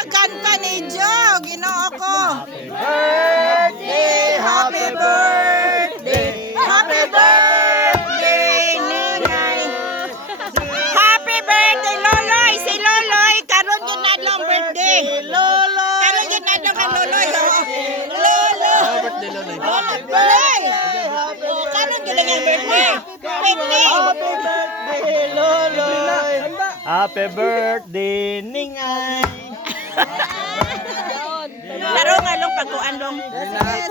magkanta ni Joe. Ginoo ko. Happy birthday! Happy birthday, Ningay. Happy birthday, Loloy. Si Loloy, karon yun na lang birthday. Loloy. Karon yun na lang ang Loloy. Lolo. Birthday, Loloy. Loloy. Karon yun na yung birthday. Birthday. Birthday, Loloy! Happy birthday, Ningay! Laro nga long pagkuan long.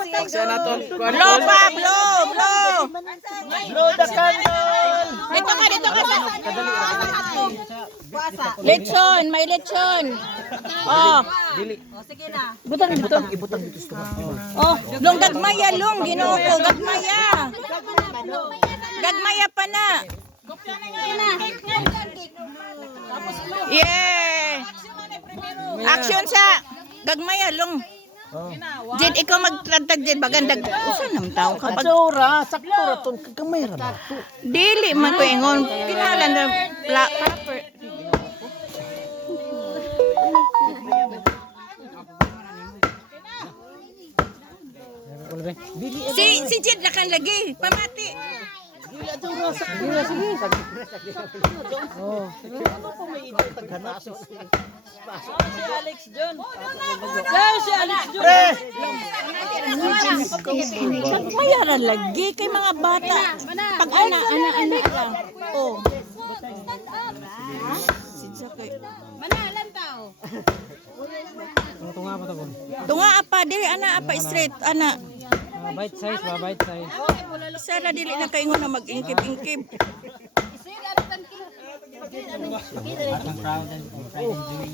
Pagsa naton. Blow pa, blow, blow. Blow the candle! Dito ka sa. Lechon, may lechon. Oh. Sige na. Ibutang dito sa Oh, long gagmaya long, Ginoo ko, gagmaya. Gagmaya pa na. Yeah. Action sa gagmaya long. Jed, ikaw magtagtag Jed bagandag. Usa nam tawo ka pag Sura, sakto ra ton kagamay ra ba? dili man ko ingon. Kinalan na proper. Si Jed na kan lagi, pamati. Si Alex John. Daw si Alex John. Mayaran lagi kay mga bata. Pag anak lang. Oh. Sidya kay. Manalan tao. Tunga apa diri ana apa straight ana. Bite size ba, bite size. Sana dili na kaingon na mag-ingkip-ingkip. Atong proud and pride and joy.